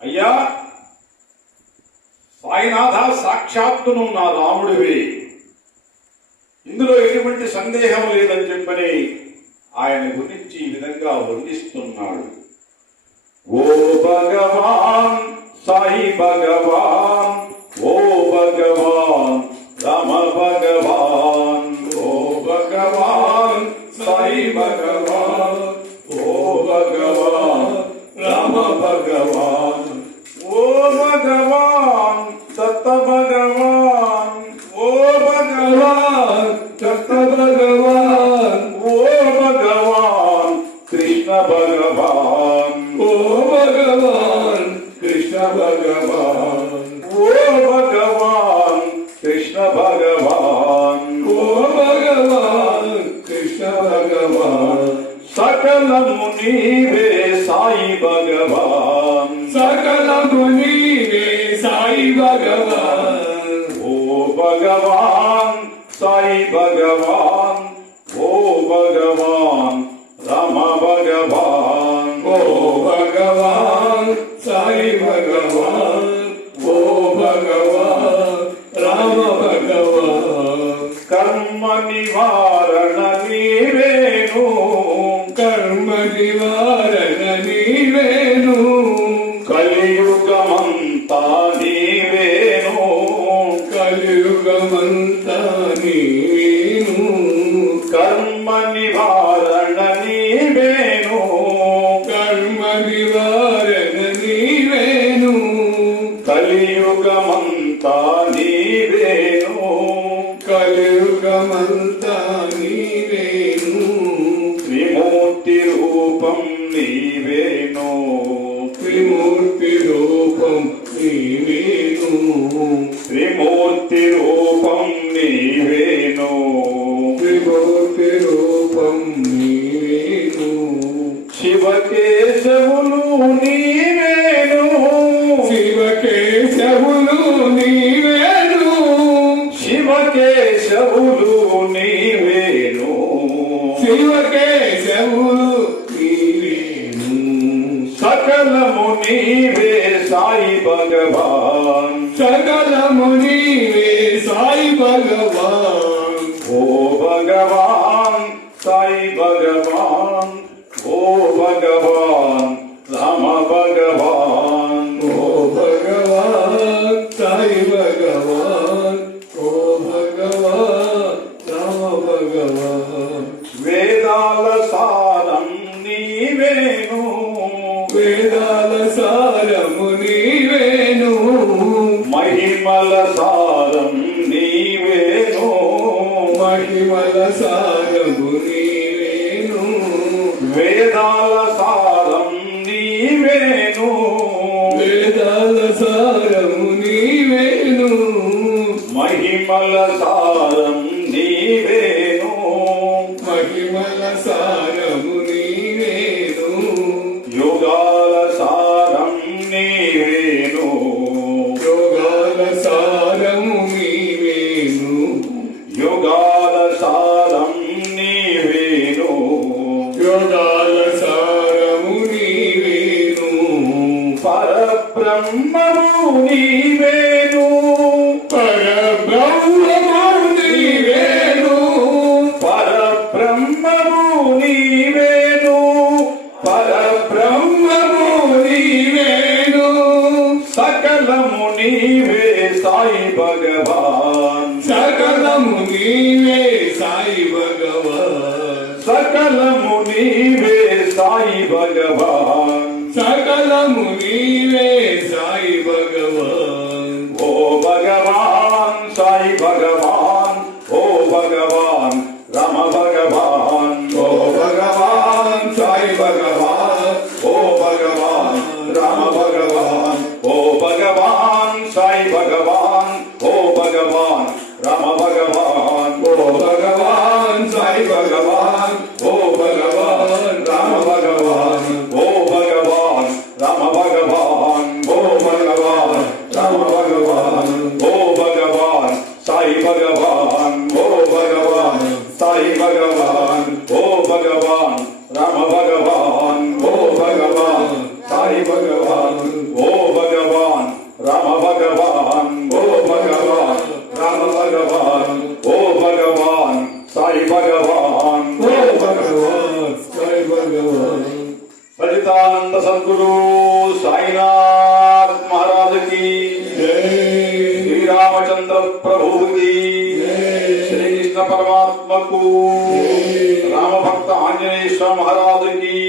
అయ్యా సాయినాథ, సాక్షాత్తును నా రాముడివి, ఇందులో ఎటువంటి సందేహం లేదని చెప్పని ఆయన గురించి ఈ విధంగా వర్ణిస్తున్నాడు. ఓ భగవాన్ సాయి భగవాన్, ఓ భగవాన్ రామ భగవాన్, ఓ భగవాన్ సాయి భగవాన్, ఓ భగవాన్ రామ భగవాన్, ఓ భగవాన్ దత్త భగవాన్, ఓ భగవాన్ దత్త భగవాన్, ఓ భగవాన్ కృష్ణ భగవాన్, ఓ భగవాన్ కృష్ణ భగవాన్, ఓ భగవాన్ కృష్ణ భగవాన్, ఓ భగవాన్ కృష్ణ భగవాన్, సకలము నీవే సాయి భగవాన్, సకలము నీవే సాయి భగవాన్, ఓ భగవాన్ సాయి భగవాన్, ఓ భగవాన్ రామ భగవాన్, ఓ భగవాన్ సాయి భగవాన్, ఓ భగవాన్ రామ భగవాన్, కర్మ నివారణ నీవేను, కర్మ నివారణ నీవేను, కలియుగమంతా నీవేను, కలియుగమంతా నీవేను, కర్మ నివారణ నీవేను, కర్మ నివారణ నీవేను, కలియుగమంతా నీవేను, కలియుగమంతా నీవేను, త్రిమూర్తి రూపం నీవేను, త్రిమూర్తి రూపం నీవేను, త్రిమూర్తి రూపం నీవేను, త్రిమూర్తి రూపం నీవేను, శివకేశవులు నీవేను, శివకేశవులు నీవేను, శివకేశవులు నీవేను, శివకేశవులు నీవేను, సకలము నీవే సాయి భగవాన్, సకలము నీవే సాయి భగవాన్, ఓ భగవాన్ సాయి భగవాన్, ఓ భగవాన్ రామ భగవాన్, ఓ భగవాన్ సాయి భగవాన్, ఓ భగవాన్ రామ భగవాన్, వేదాల సారం నీవేను, వేదాల సారము నీవేను, మహిమల సారం నీవేను, మహిమల సారము నీవేను, వేదాల సారం నీవేను, వేదాల సారము నీవేను, మహిమల సారం నీవేను, మహిమల సారము నీవేను, యోగాల సారం నీవేను, యోగాల సారము నీవేను, యోగాల సారం నీవేను, యోగాల సారము నీవేను, పరబ్రహ్మము నీవేను, పరబ్రహ్మము నీవేను, పరబ్రహ్మము నీవేను, పరబ్రహ్మము నీవేను, సకలము నీవే సాయి భగవాన్, సకలము నీవే సాయి భగవాన్, సకలము నీవే సాయి భగవాన్, సకలము నీవే సాయి భగవాన్, ఓ భగవాన్ సాయి భగవాన్, ఓ భగవాన్ రామ భగవాన్, ఓ భగవాన్ సాయి భగవాన్, ఓ భగవాన్ రామ భగవాన్, ఓ భగవాన్ సాయి భగవాన్, ఓ భగవాన్ రామ భగవాన్, ఓ భగవాన్ సాయి భగవాన్, ఓ భగవాన్ రామ భగవాన్, ఓ భగవాన్ రామ భగవాన్, ఓ భగవాన్ भगवान ओ भगवान साई भगवान सच्चिदानंद सद्गुरु साईनाथ महाराज की जय श्री रामचंद्र प्रभु की जय श्री कृष्ण परमात्मा को राम भक्त आंजनेय महाराज की